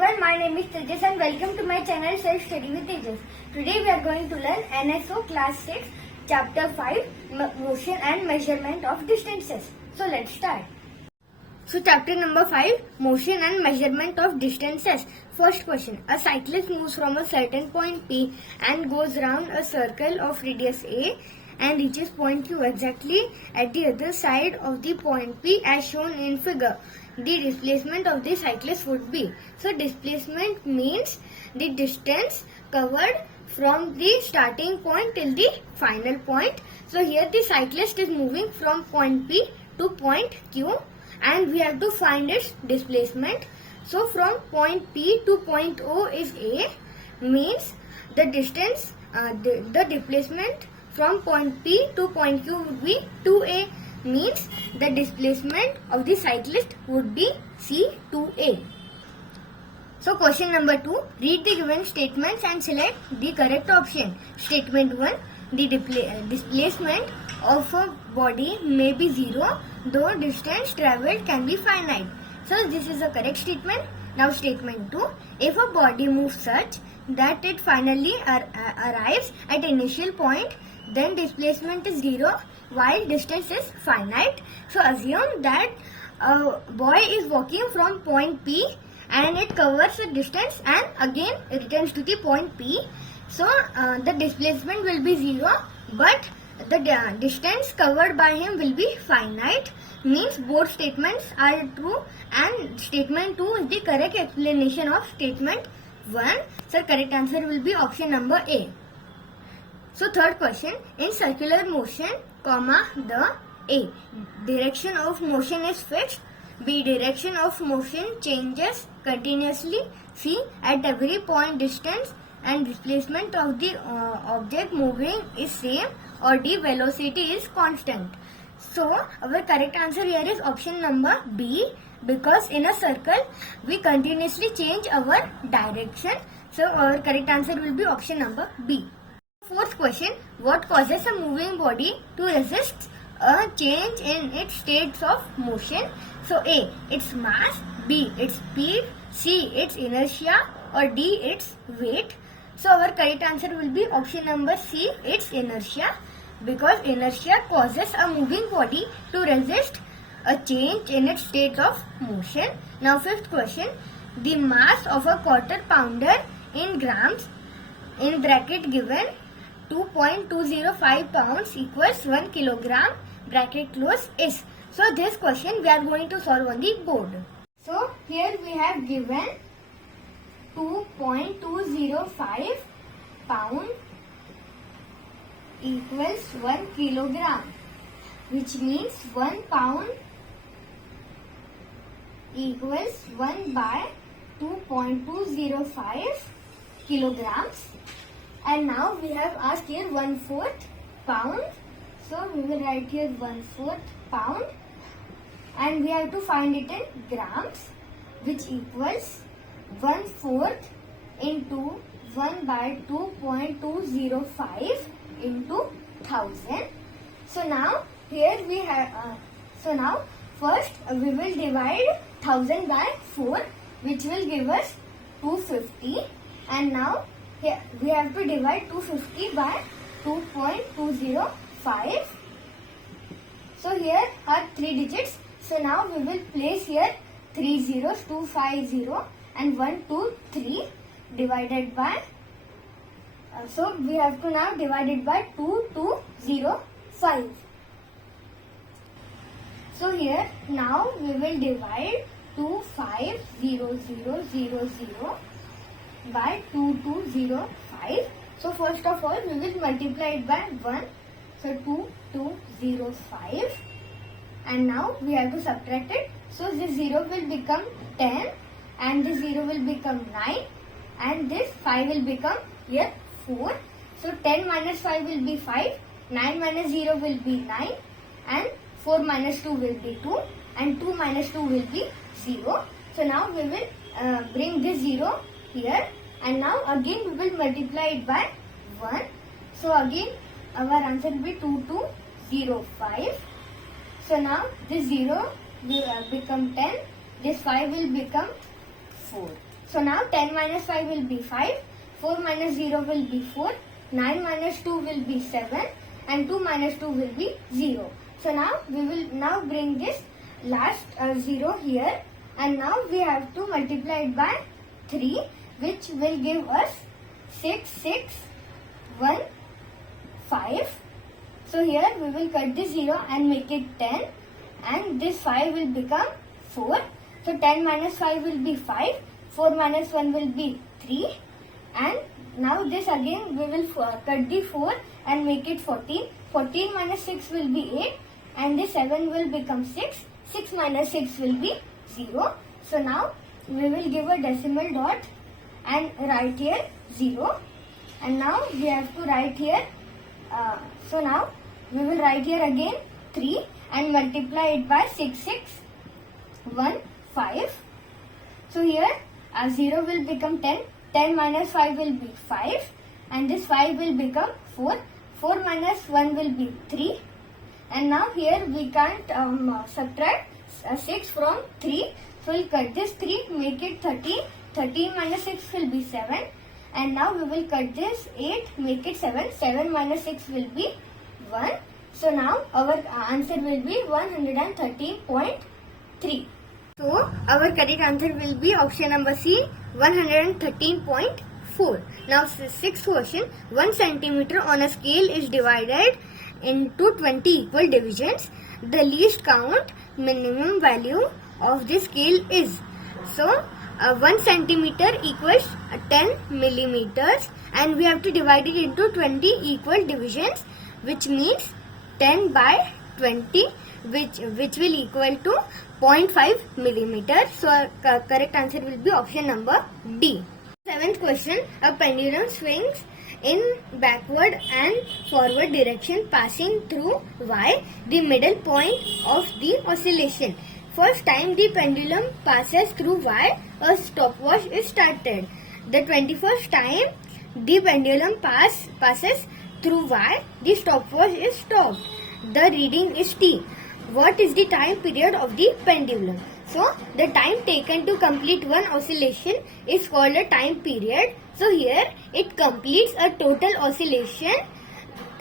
everyone, my name is Tejas and welcome to my channel Self Study with Tejas. Today we are going to learn NSO class 6 chapter 5 motion and measurement of distances. So let's start. So chapter number 5 motion and measurement of distances. First question, a cyclist moves from a certain point P and goes round a circle of radius A and reaches point Q exactly at the other side of the point P as shown in figure. The displacement of the cyclist would be. So displacement means the distance covered from the starting point till the final point. So here the cyclist is moving from point P to point Q and we have to find its displacement. So from point P to point O is A, means the distance, the displacement from point P to point Q would be 2A, means the displacement of the cyclist would be C2A. So question number 2, read the given statements and select the correct option. Statement 1, the displacement of a body may be 0 though distance travelled can be finite. So this is a correct statement. Now statement 2, if a body moves such that it finally arrives at initial point, then displacement is 0 while distance is finite. So assume that a boy is walking from point P and it covers a distance and again returns to the point P. So the displacement will be 0 but the distance covered by him will be finite, means both statements are true and statement 2 is the correct explanation of statement 1. So correct answer will be option number A. So third question, in circular motion, the A, direction of motion is fixed, B, direction of motion changes continuously, C, at every point distance and displacement of the object moving is same, or D, velocity is constant. So our correct answer here is option number B, because in a circle we continuously change our direction. So our correct answer will be option number B. Fourth question, what causes a moving body to resist a change in its states of motion? So A, its mass, B, its speed, C, its inertia, or D, its weight. So our correct answer will be option number C, its inertia, because inertia causes a moving body to resist a change in its state of motion. Now fifth question, the mass of a quarter pounder in grams in bracket given 2.205 pounds equals 1 kilogram bracket close is. So this question we are going to solve on the board. So here we have given 2.205 pound equals 1 kilogram, which means 1 pound equals 1 by 2.205 kilograms. And now we have asked here 1/4 pound. So we will write here 1/4 pound and we have to find it in grams, which equals 1/4 into 1 by 2.205 into 1000. So now here we have, first we will divide 1000 by 4, which will give us 250, and now here we have to divide 250 by 2.205. So here are 3 digits. So now we will place here 3 zeros, 250 and 123 divided by, so we have to now divide it by 2205. So here now we will divide 25000 by 2205. So first of all we will multiply it by 1. So 2205 and now we have to subtract it. So this 0 will become 10 and this 0 will become 9 and this 5 will become here 4. So 10 minus 5 will be 5, 9 minus 0 will be 9 and 4 minus 2 will be 2 and 2 minus 2 will be 0. So now we will bring this 0 here and now again we will multiply it by 1. So again our answer will be 2205. So now this 0 will become 10, this 5 will become 4. So now 10 minus 5 will be 5, 4 minus 0 will be 4, 9 minus 2 will be 7 and 2 minus 2 will be 0. So now we will now bring this last 0 here, and now we have to multiply it by 3, which will give us 6, 6, 1, 5. So here we will cut this 0 and make it 10, and this 5 will become 4. So 10 minus 5 will be 5, 4 minus 1 will be 3, and now this again we will cut the 4 and make it 14. 14 minus 6 will be 8, and this 7 will become 6. 6 minus 6 will be 0. So now we will give a decimal dot and write here 0. And now we have to write here, so now we will write here again 3 and multiply it by 6, 6, 1, 5. So here 0 will become 10. 10 minus 5 will be 5, and this 5 will become 4. 4 minus 1 will be 3. And now here we can't subtract 6 from 3. So we'll cut this 3, make it 13. 13 minus 6 will be 7. And now we will cut this 8, make it 7. 7 minus 6 will be 1. So now our answer will be 113.3. So our correct answer will be option number C, 113.4. Now sixth question, 1 centimeter on a scale is divided into 20 equal divisions. The least count minimum value of this scale is. So 1 centimeter equals 10 millimeters, and we have to divide it into 20 equal divisions, which means 10 by 20, which will equal to 0.5 millimeters. So our correct answer will be option number D. Seventh question, a pendulum swings in backward and forward direction passing through Y, the middle point of the oscillation. First time the pendulum passes through Y, a stopwatch is started. The 21st time the pendulum passes through Y, the stopwatch is stopped. The reading is T. What is the time period of the pendulum? So the time taken to complete one oscillation is called a time period. So here it completes a total oscillation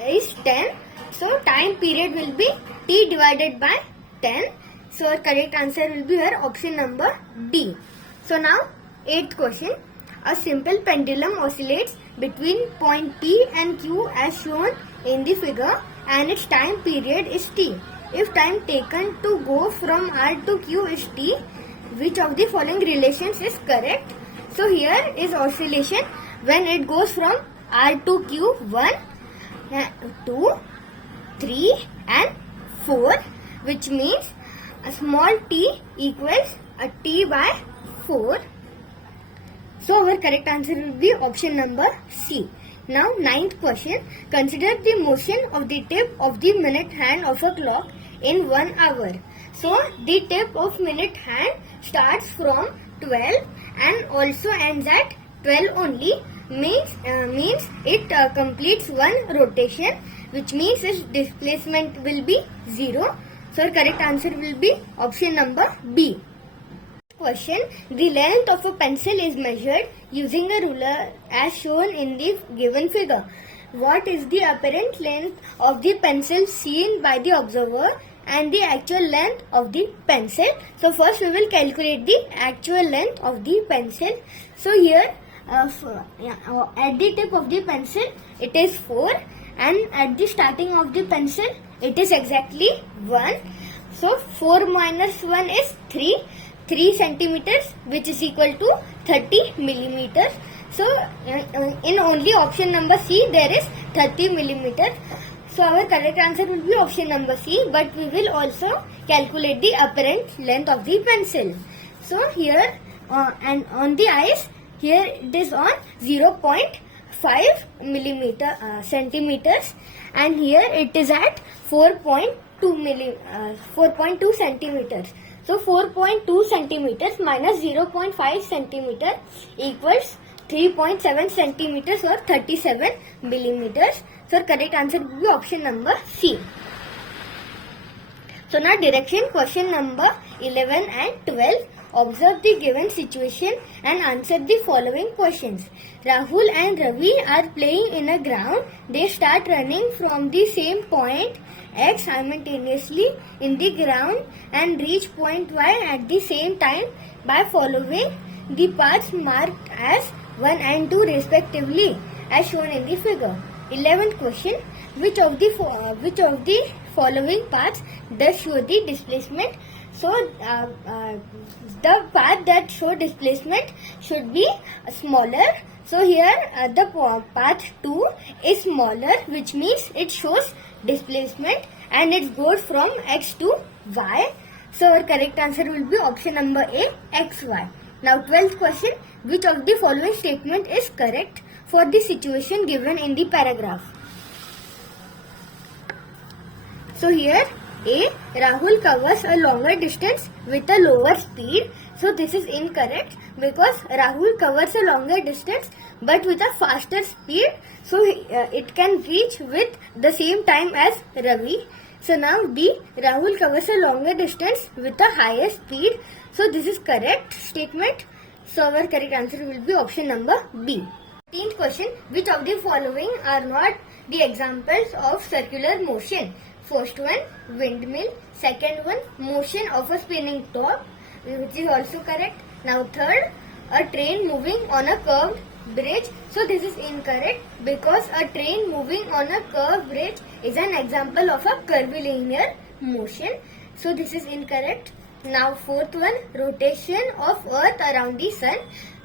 is 10. So time period will be T divided by 10. So our correct answer will be here option number D. So now 8th question. A simple pendulum oscillates between point P and Q as shown in the figure, and its time period is T. If time taken to go from R to Q is T, which of the following relations is correct? So here is oscillation when it goes from R to Q, 1, 2, 3 and 4, which means a small t equals a t by 4. So our correct answer will be option number C. Now 9th question. Consider the motion of the tip of the minute hand of a clock in 1 hour. So the tip of minute hand starts from 12 and also ends at 12 only, means it completes one rotation, which means its displacement will be 0. So our correct answer will be option number B. Question. The length of a pencil is measured using a ruler as shown in the given figure. What is the apparent length of the pencil seen by the observer and the actual length of the pencil? So first we will calculate the actual length of the pencil. So here at the tip of the pencil it is 4, and at the starting of the pencil it is exactly 1. So 4 minus 1 is 3 centimeters, which is equal to 30 millimeters. So in only option number C there is 30 millimeters. So our correct answer will be option number C, but we will also calculate the apparent length of the pencil. So here and on the eyes, here it is on 0.5 centimeters, and here it is at 4.2 centimeters. So 4.2 centimeters minus 0.5 centimeter equals 3.7 centimeters or 37 millimeters. So correct answer will be option number C. So now direction question number 11 and 12. observe the given situation and answer the following questions. Rahul and Ravi are playing in a ground. They start running from the same point X simultaneously in the ground and reach point Y at the same time by following the paths marked as 1 and 2 respectively as shown in the figure. 11th question. Which of the following paths does show the displacement? So the path that show displacement should be smaller. So here the path 2 is smaller, which means it shows displacement and it goes from X to Y. So our correct answer will be option number A, XY. Now 12th question. Which of the following statement is correct for the situation given in the paragraph? So here A, Rahul covers a longer distance with a lower speed. So this is incorrect because Rahul covers a longer distance but with a faster speed. So it can reach with the same time as Ravi. So now B, Rahul covers a longer distance with a higher speed. So this is correct statement. So our correct answer will be option number B. 13th question. Which of the following are not the examples of circular motion? First one, windmill. Second one, motion of a spinning top, which is also correct. Now third, a train moving on a curved bridge. So this is incorrect because a train moving on a curved bridge is an example of a curvilinear motion. So this is incorrect. Now fourth one, rotation of earth around the sun.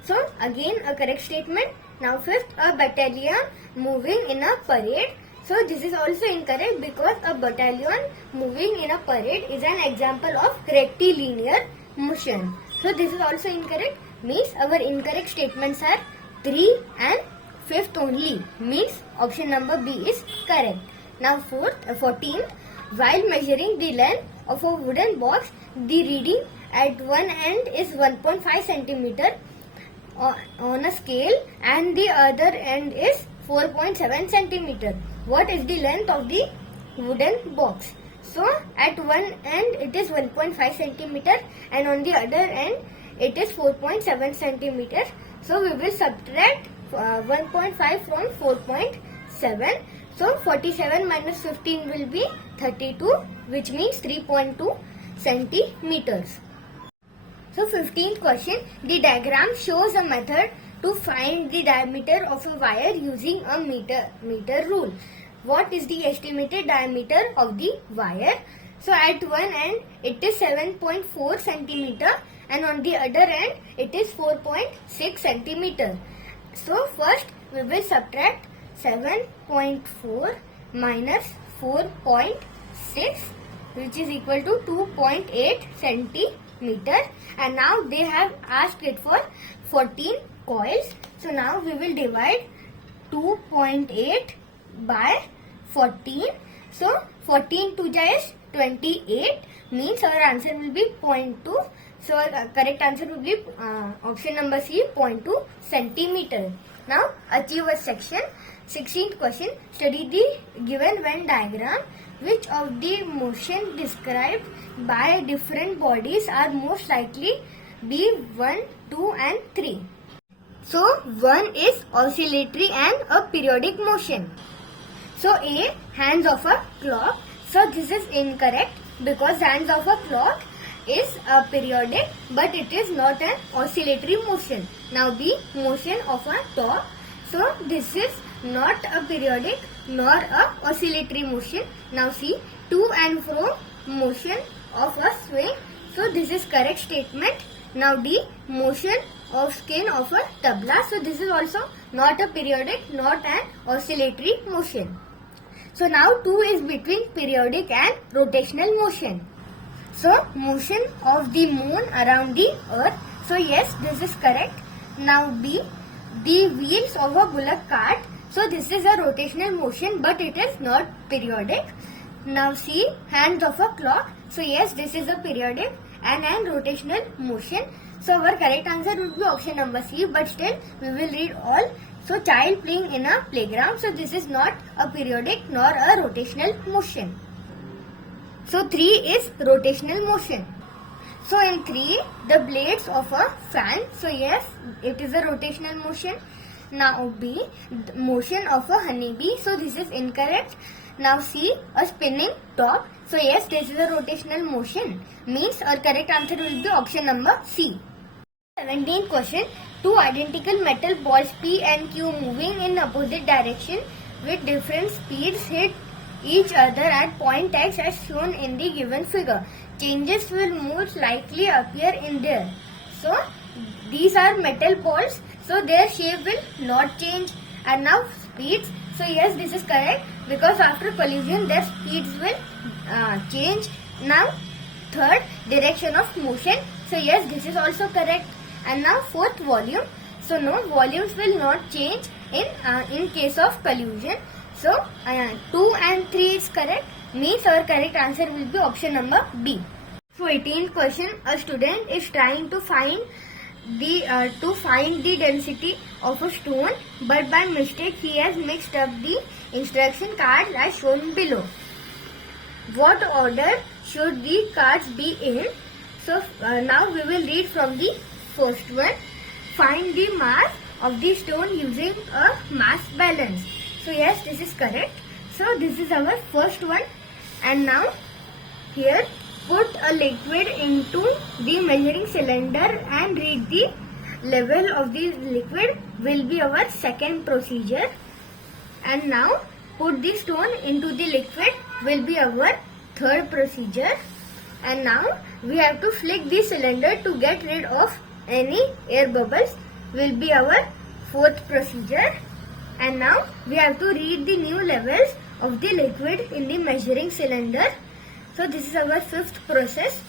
So again a correct statement. Now fifth, a battalion moving in a parade. So this is also incorrect because a battalion moving in a parade is an example of rectilinear motion. So this is also incorrect. Means our incorrect statements are 3 and 5th only. Means option number B is correct. Now 14th, while measuring the length of a wooden box, the reading at one end is 1.5 centimeter on a scale and the other end is 4.7 centimeter. What is the length of the wooden box? So at one end it is 1.5 centimeter and on the other end it is 4.7 centimeter. So we will subtract 1.5 from 4.7. So 47 minus 15 will be 32, which means 3.2 centimeters. So 15th question. The diagram shows a method to find the diameter of a wire using a meter rule. What is the estimated diameter of the wire? So at one end it is 7.4 centimeter and on the other end it is 4.6 centimeter. So first we will subtract 7.4 minus 4.6, which is equal to 2.8 centimeter, and now they have asked it for 14 coils. So now we will divide 2.8 by 14. So 14 to is 28, means our answer will be 0.2. So our correct answer will be option number C, 0.2 centimeter. Now achievers section. 16th question. Study the given Venn diagram. Which of the motion described by different bodies are most likely be 1, 2 and 3? So 1 is oscillatory and a periodic motion. So A, hands of a clock. So this is incorrect because hands of a clock is a periodic but it is not an oscillatory motion. Now B, motion of a top. So this is not a periodic nor a oscillatory motion. Now C, to and fro motion of a swing. So this is correct statement. Now D, motion of skin of a tabla. So this is also not a periodic, not an oscillatory motion. So now 2 is between periodic and rotational motion. So motion of the moon around the earth. So yes, this is correct. Now B, the wheels of a bullock cart. So this is a rotational motion but it is not periodic. Now C, hands of a clock. So yes, this is a periodic and an rotational motion. So our correct answer would be option number C, but still we will read all. So child playing in a playground. So this is not a periodic nor a rotational motion. So 3 is rotational motion. So in 3, the blades of a fan. So yes, it is a rotational motion. Now B, the motion of a honeybee. So this is incorrect. Now C, a spinning top. So yes, this is a rotational motion. Means our correct answer will be option number C. 17th question. Two identical metal balls P and Q moving in opposite direction with different speeds hit each other at point X as shown in the given figure. Changes will most likely appear in there. So these are metal balls, so their shape will not change. And now speeds. So yes, this is correct because after collision their speeds will change. Now third, direction of motion. So yes, this is also correct. And now fourth, volume. So no, volumes will not change in case of collision. So 2 and 3 is correct. Means our correct answer will be option number B. So 18th question, a student is trying to find the density of a stone, but by mistake he has mixed up the instruction cards as shown below. What order should the cards be in? So now we will read from the first one. Find the mass of the stone using a mass balance. So yes, this is correct. So this is our first one. And now here put a liquid into the measuring cylinder and read the level of the liquid will be our second procedure. And now put the stone into the liquid will be our third procedure. And now we have to flick the cylinder to get rid of any air bubbles will be our fourth procedure. And now we have to read the new levels of the liquid in the measuring cylinder. So this is our fifth process.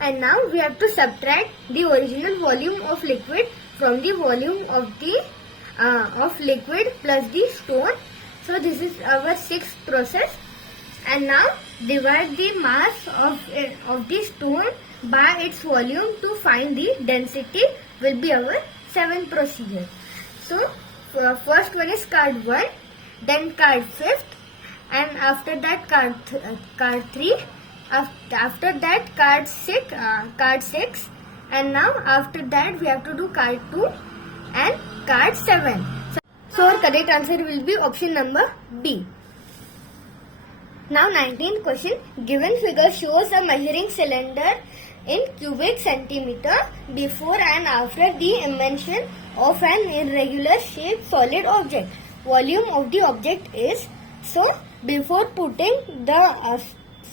And now we have to subtract the original volume of liquid from the volume of the liquid plus the stone. So this is our sixth process. And now divide the mass of the stone by its volume to find the density will be our seventh procedure. So first one is card 1, then card 5th, and after that card 3, after that card 6, and now after that we have to do card 2 and card 7. So our correct answer will be option number B. Now 19th question, given figure shows a measuring cylinder in cubic centimeter before and after the invention of an irregular shaped solid object. Volume of the object is, so before putting the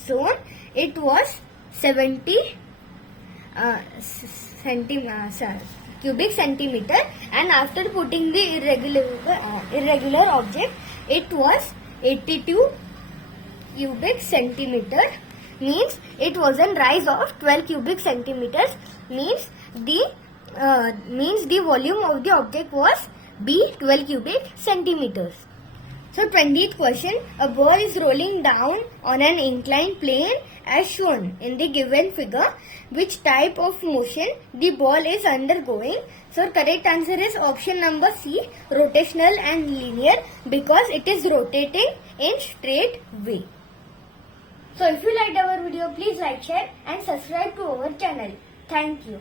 stone it was 70 cubic centimeter, and after putting the irregular object it was 82 cubic centimeter. Means it was a rise of 12 cubic centimeters. Means the volume of the object was B 12 cubic centimeters. So 20th question, a ball is rolling down on an inclined plane as shown in the given figure. Which type of motion the ball is undergoing? So correct answer is option number C, rotational and linear, because it is rotating in straight way. So if you liked our video, please like, share and subscribe to our channel. Thank you.